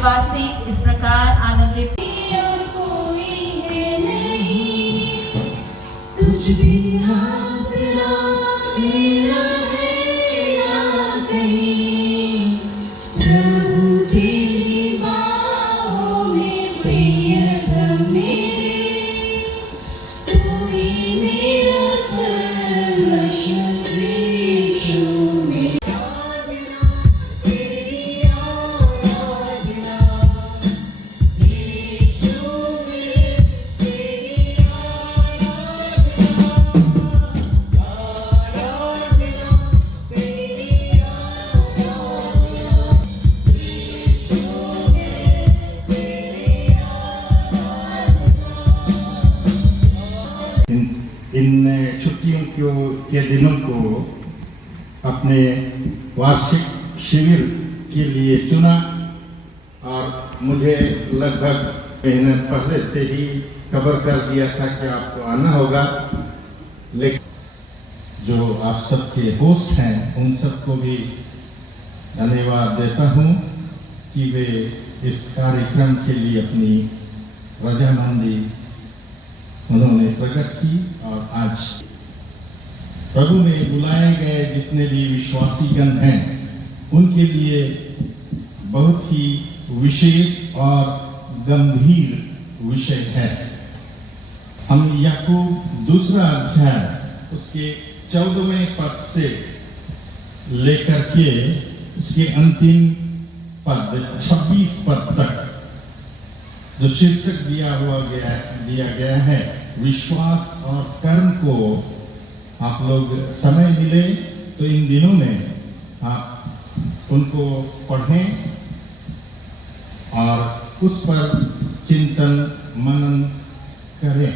वासी इस प्रकार आनंदित इन छुट्टियों के दिनों को अपने वार्षिक शिविर के लिए चुना और मुझे लगभग महीने पहले से ही खबर कर दिया था कि आपको आना होगा, लेकिन जो आप सबके होस्ट हैं उन सबको भी धन्यवाद देता हूं कि वे इस कार्यक्रम के लिए अपनी रजामंदी उन्होंने प्रकट की। और आज प्रभु में बुलाए गए जितने भी विश्वासीगण हैं उनके लिए बहुत ही विशेष और गंभीर विषय है। हम याकूब 2 अध्याय उसके 14वें पद से लेकर के उसके अंतिम पद 26 पद तक जो शीर्षक दिया गया है विश्वास और कर्म को आप लोग समय मिले तो इन दिनों में आप उनको पढ़ें और उस पर चिंतन मनन करें।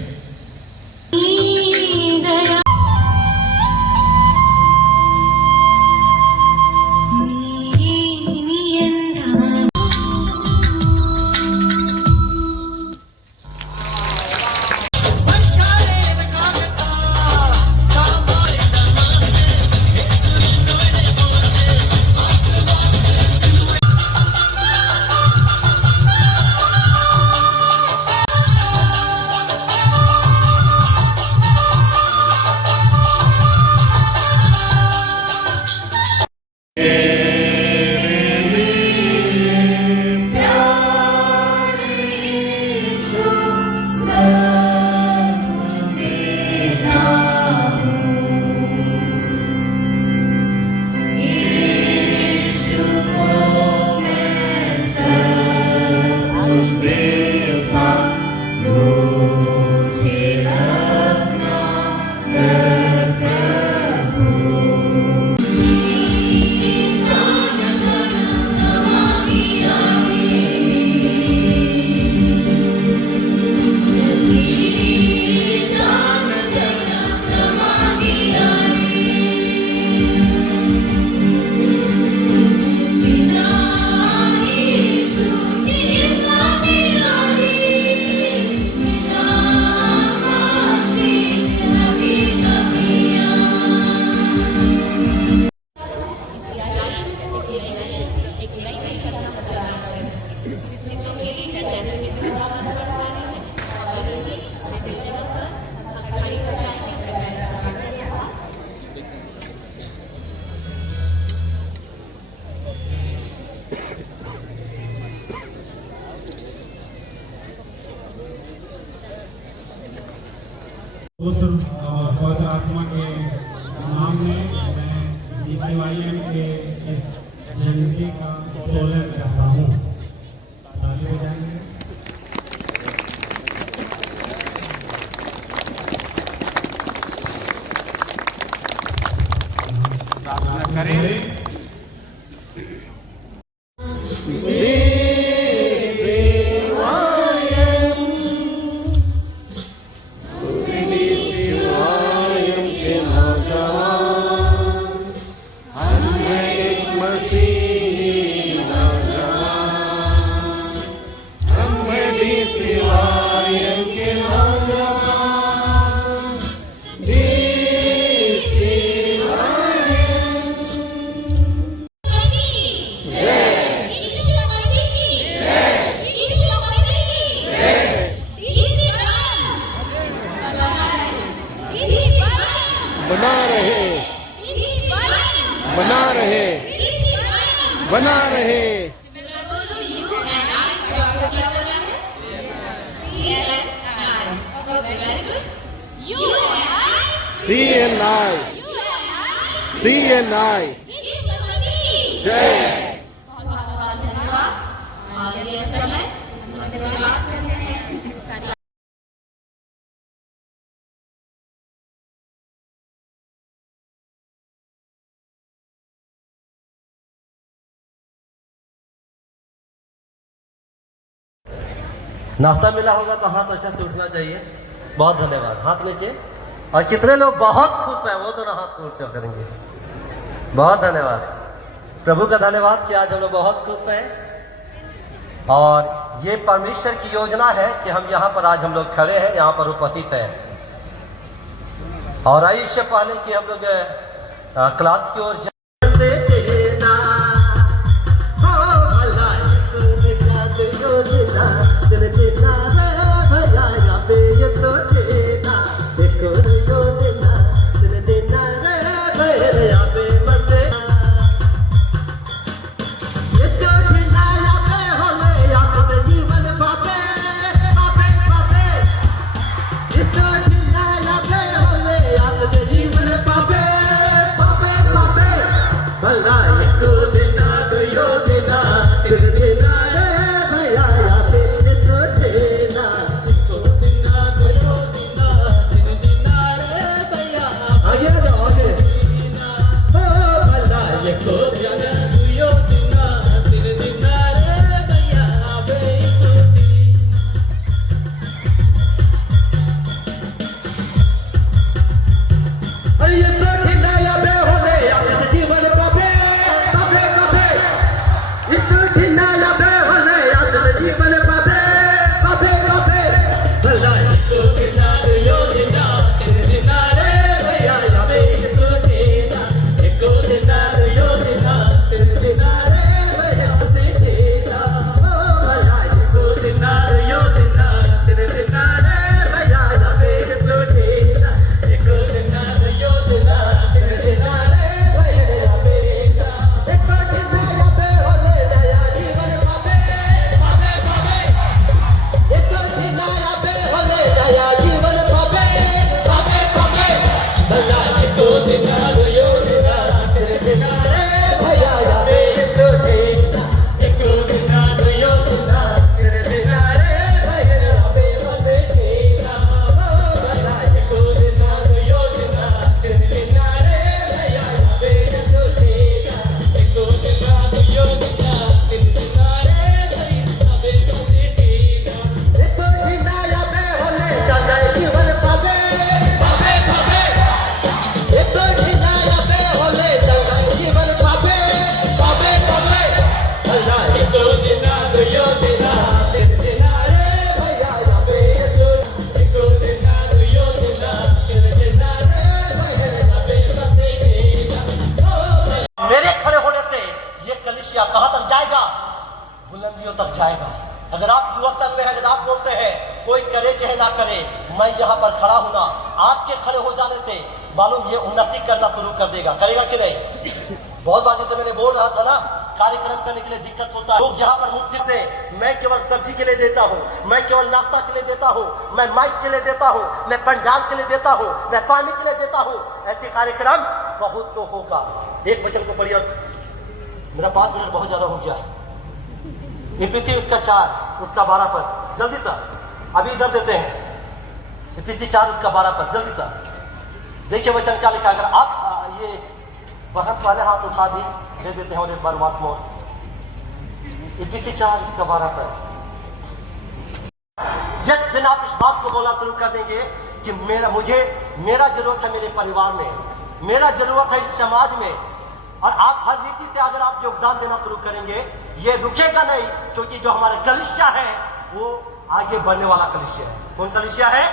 पुत्र और पवित्र आत्मा के नाम में मैं DCYM के इस जयंती का तोलन चाहता हूँ। ताली बजाएंगे। करें बना रहे CNI जय। नाश्ता मिला होगा तो हाथ अच्छा से उठना चाहिए। बहुत धन्यवाद। हाथ नीचे। और कितने लोग बहुत खुश हैं वो दोनों हाथ को ऊंचा करेंगे। बहुत धन्यवाद। प्रभु का धन्यवाद कि आज हम लोग बहुत खुश हैं और ये परमेश्वर की योजना है कि हम यहाँ पर आज हम लोग खड़े हैं, यहाँ पर उपस्थित हैं। और आइए इससे पहले कि हम लोग क्लास की ओर अगर आप युवा संघ में हैं, अगर आप बोलते हैं कोई करे चाहे ना करे, मैं यहाँ पर खड़ा हूँ ना, आपके खड़े हो जाने से मालूम ये उन्नति करना शुरू कर देगा। करेगा कि नहीं? बहुत बार जैसे मैंने बोल रहा था ना कार्यक्रम करने के लिए दिक्कत होता है। लोग यहाँ पर मुफ्त दे, मैं केवल सब्जी के लिए देता हूँ, मैं केवल नाश्ता के लिए देता हूँ, मैं माइक के लिए देता हूँ, मैं पंडाल के लिए देता हूँ, मैं पानी के लिए देता हूँ। ऐसे कार्यक्रम बहुत तो होगा। एक वचन को पढ़िए। और मेरा 5 मिनट बहुत ज्यादा हो गया। इफिसी उसका 4 उसका 12 पर जल्दी सा अभी इधर देते हैं। इफिसी 4 उसका 12 पर जल्दी सा देखिए वचन क्या लिखा। अगर आप ये बहन वाले हाथ उठा दे देते हैं और एक बार बात मोड़। इफिसी 4 उसका 12 पर जिस दिन आप इस बात को बोलना शुरू कर देंगे कि मेरा जरूरत है मेरे परिवार में, मेरा जरूरत है इस समाज में, और आप हर रीति से अगर आप योगदान देना शुरू करेंगे, ये रुकेगा नहीं। क्योंकि जो हमारा कलिसिया है वो आगे बढ़ने वाला कलिसिया है। कौन कलिसिया है?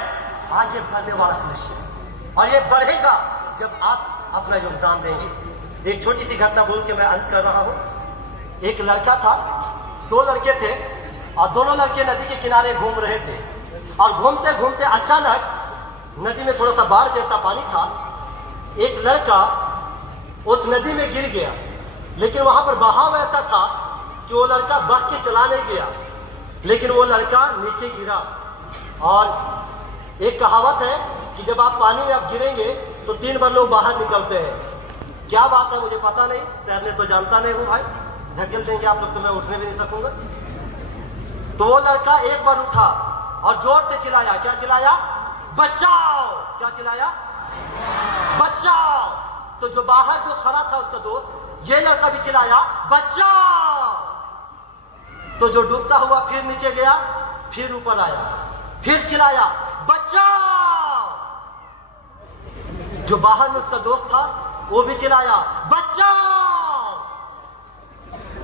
आगे बढ़ने वाला कलिसिया है। और ये बढ़ेगा जब आप अपना योगदान देंगे। एक छोटी सी घटना बोल के मैं अंत कर रहा हूं। एक लड़का था, 2 लड़के थे और दोनों लड़के नदी के किनारे घूम रहे थे। और घूमते घूमते अचानक नदी में थोड़ा सा बाढ़ जैसा पानी था। एक लड़का उस नदी में गिर गया, लेकिन वहां पर बहाव ऐसा था कि वो लड़का बह के चला नहीं गया, लेकिन वो लड़का नीचे गिरा। और एक कहावत है कि जब आप पानी में आप गिरेंगे तो 3 बार लोग बाहर निकलते हैं। क्या बात है मुझे पता नहीं, तैरने तो जानता नहीं हूं भाई, ढकेल देंगे आप लोग तो मैं उठने भी नहीं सकूंगा। तो वो लड़का एक बार उठा और जोर से चिल्लाया। क्या चिल्लाया? बचाओ। क्या चिल्लाया? बचाओ। तो जो बाहर जो खड़ा था उसका दोस्त, ये लड़का भी चिल्लाया बचाओ। तो जो डूबता हुआ फिर नीचे गया, फिर ऊपर आया, फिर चिल्लाया बचाओ। जो बाहर में उसका दोस्त था वो भी चिल्लाया बचाओ।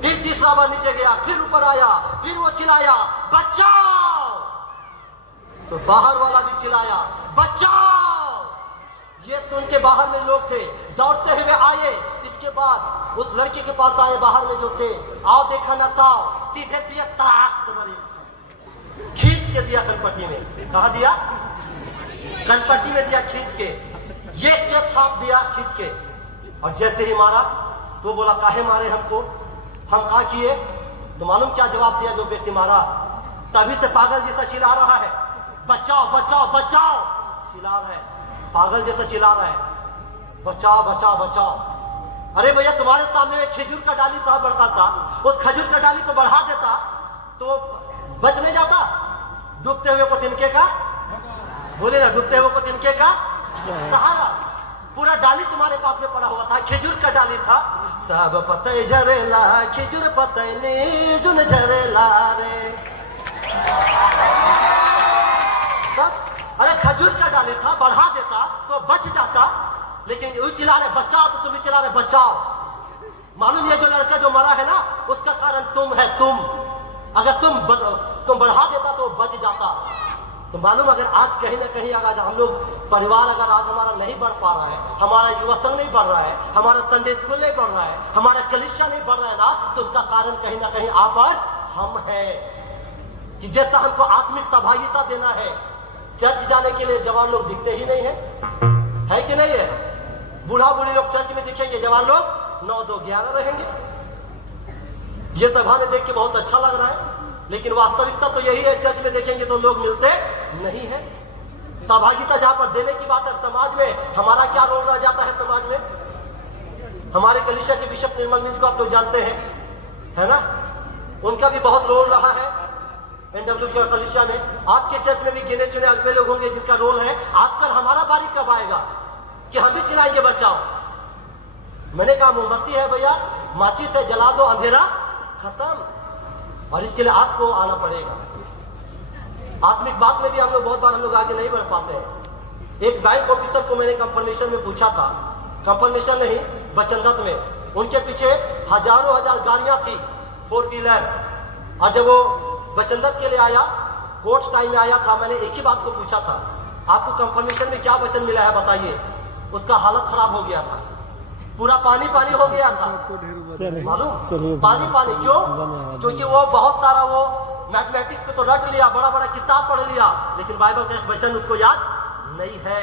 फिर तीसरा बार नीचे गया, फिर ऊपर आया, फिर वो चिल्लाया बचाओ। तो बाहर वाला भी चिल्लाया बचाओ। ये सुन के बाहर में लोग थे, दौड़ते हुए आए। इसके बाद उस लड़के के पास आए बाहर में जो थे, आओ देखा ना था, सीधे दिया तड़ाक तुम्हारी खींच के दिया कनपट्टी में। कहा दिया? कनपट्टी में दिया खींच के। ये क्या थाप दिया खींच के। और जैसे ही मारा तो बोला काहे मारे हमको, हम कहा किए? तो मालूम क्या जवाब दिया जो व्यक्ति मारा? तभी से पागल जैसा चिल्ला रहा है बचाओ बचाओ बचाओ। चिल्ला रहा है पागल जैसा चिल्ला रहा है बचाओ बचाओ बचाओ। अरे भैया तुम्हारे सामने में खजूर का डाली कहां बढ़ता था, उस खजूर का डाली को बढ़ा देता तो बच नहीं जाता। डूबते हुए को तिनके का, बोले ना, डूबते हुए को तिनके का सहारा। पूरा डाली तुम्हारे पास में पड़ा हुआ था, खजूर का डाली था। सब पते झरेला खजूर पते ने जुन झरेला रे। सब अरे खजूर का डाली था, बढ़ा देता तो बच जाता। लेकिन वो चिल्ला रहे बचाओ तो तुम भी चिल्ला रहे बचाओ। मालूम ये जो लड़का जो मरा है ना, उसका कारण तुम है। तुम अगर तुम बढ़ा देता तो बच जाता। तो मालूम अगर आज कहीं ना कहीं अगर हम लोग परिवार अगर आज हमारा नहीं बढ़ पा रहा है, हमारा युवा संघ नहीं बढ़ रहा है, हमारा संडे स्कूल नहीं बढ़ रहा है, हमारा कलिसिया नहीं बढ़ रहा है ना, तो उसका कारण कहीं ना कहीं आप और हम है। कि जैसा हमको आत्मिक सहभागिता देना है, चर्च जाने के लिए जवान लोग दिखते ही नहीं है कि नहीं है? बूढ़ा बूढ़ी लोग चर्च में दिखेंगे, जवान लोग 9, 2, 11 रहेंगे। ये सभा में देख के बहुत अच्छा लग रहा है, लेकिन वास्तविकता तो यही है, चर्च में देखेंगे तो लोग मिलते नहीं है। सहभागिता जहां पर देने की बात है समाज में, हमारा क्या रोल रह जाता है समाज में? हमारे कलिसिया के बिशप निर्मल मिंज को आप लोग जानते हैं, है ना? उनका भी बहुत रोल रहा है एनडब्ल्यू के कलिसिया में। आपके चर्च में भी गिने चुने अगले लोग होंगे जिनका रोल है। आजकल हमारा बारी कब आएगा कि हम भी चिल्लाएंगे बचाओ? मैंने कहा मोमबत्ती है भैया, माचिस से जला दो, अंधेरा खत्म। और इसके लिए आपको आना पड़ेगा। आत्मिक बात में भी हम लोग बहुत बार हम लोग आगे नहीं बढ़ पाते हैं। एक बैंक ऑफिसर को मैंने कंफर्मेशन में पूछा था, कंफर्मेशन नहीं बचंदत में, उनके पीछे हजारों हजार गाड़ियां थी 4 व्हीलर। और जब वो बचंदत के लिए आया, कोर्ट टाइम में आया था, मैंने एक ही बात को पूछा था, आपको कंफर्मेशन में क्या वचन मिला है बताइए। उसका हालत खराब हो गया था, पूरा पानी पानी हो गया था। मालूम पानी पानी क्यों? क्योंकि वो बहुत सारा वो मैथमेटिक्स पे तो रट लिया, बड़ा बड़ा किताब पढ़ लिया, लेकिन बाइबल का एक वचन उसको याद नहीं है।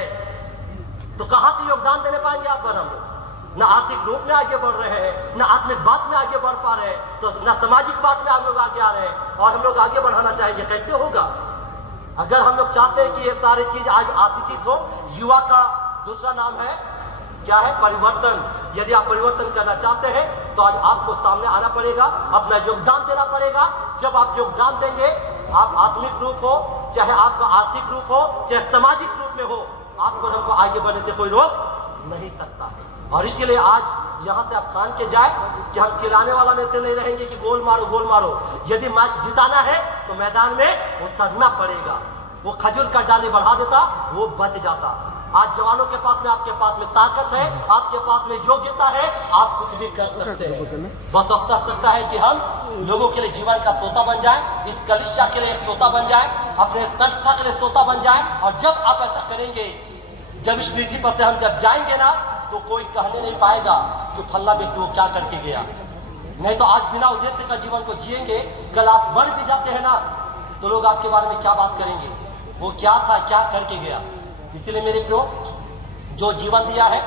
तो कहां से योगदान देने पाएंगे आप पर हम लोग? न आर्थिक रूप में आगे बढ़ रहे हैं, न आत्मिक बात में आगे बढ़ पा रहे हैं, तो न सामाजिक बात में हम लोग आगे आ रहे हैं और हम लोग आगे बढ़ाना चाहेंगे। कैसे होगा? अगर हम लोग चाहते हैं कि ये सारी चीज आज आतिथित हो। युवा का दूसरा नाम है क्या है? परिवर्तन। यदि आप परिवर्तन करना चाहते हैं तो आज आपको सामने आना पड़ेगा, अपना योगदान देना पड़ेगा। जब आप योगदान देंगे, आप आत्मिक रूप हो, चाहे आपका आर्थिक रूप हो, चाहे सामाजिक रूप में हो, आपको हमको आगे बढ़ने से कोई रोक नहीं सकता है। और इसीलिए आज यहाँ से आप ठान के जाए कि हम खिलाने वाला में से नहीं रहेंगे कि गोल मारो गोल मारो। यदि मैच जिताना है तो मैदान में उतरना पड़ेगा। वो खजूर का डाली बढ़ा देता, वो बच जाता। आज जवानों के पास में, आपके पास में ताकत है, आपके पास में योग्यता है, आप कुछ भी कर सकते हैं। बस अवसर सकता है कि हम लोगों के लिए जीवन का सोता बन जाए, इस कलिसिया के लिए एक सोता बन जाए, अपने संस्था के लिए सोता बन जाए। और जब आप ऐसा करेंगे, जब इस पृथ्वी पर से हम जब जाएंगे ना, तो कोई कहने नहीं पाएगा कि फल्ला व्यक्ति वो क्या करके गया। नहीं तो आज बिना उद्देश्य का जीवन को जिएंगे, कल आप मर भी जाते हैं ना, तो लोग आपके बारे में क्या बात करेंगे? वो क्या था, क्या करके गया। इसलिए मेरे प्रियो, जो जीवन दिया है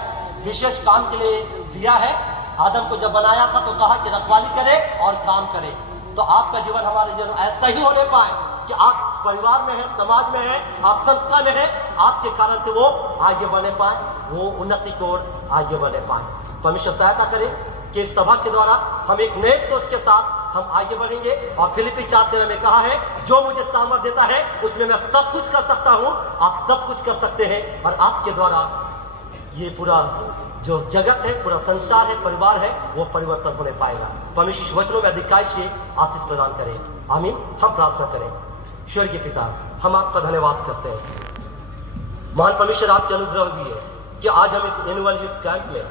विशेष काम के लिए दिया है। आदम को जब बनाया था तो कहा कि रखवाली करे और काम करे। तो आपका जीवन, हमारे जीवन ऐसा ही होने पाए कि आप परिवार में हैं, समाज में हैं, आप संस्था में हैं, आपके कारण से वो आगे बढ़ने पाए, वो उन्नति की ओर आगे बढ़ने पाए। परमेश्वर सहायता करे कि इस सभा के द्वारा हम एक नए सोच के साथ हम आगे बढ़ेंगे। और फिलिपी 4:13 में कहा है, जो मुझे सामर्थ देता है उसमें मैं सब कुछ कर सकता हूँ। आप सब कुछ कर सकते हैं और आपके द्वारा ये पूरा जो जगत है, पूरा संसार है, परिवार है, वो परिवर्तन होने पाएगा। परमेश्वर इस वचनों में अधिकाई से आशीष प्रदान करें। आमीन। हम प्रार्थना करें। स्वर्गीय पिता, हम आपका धन्यवाद करते हैं। महान परमेश्वर, आपके अनुग्रह भी है कि आज हम इस एनुअल यूथ कैंप में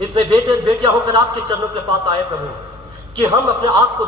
इतने बेटे बेटियां होकर आपके चरणों के पास आए प्रभु, कि हम अपने आप को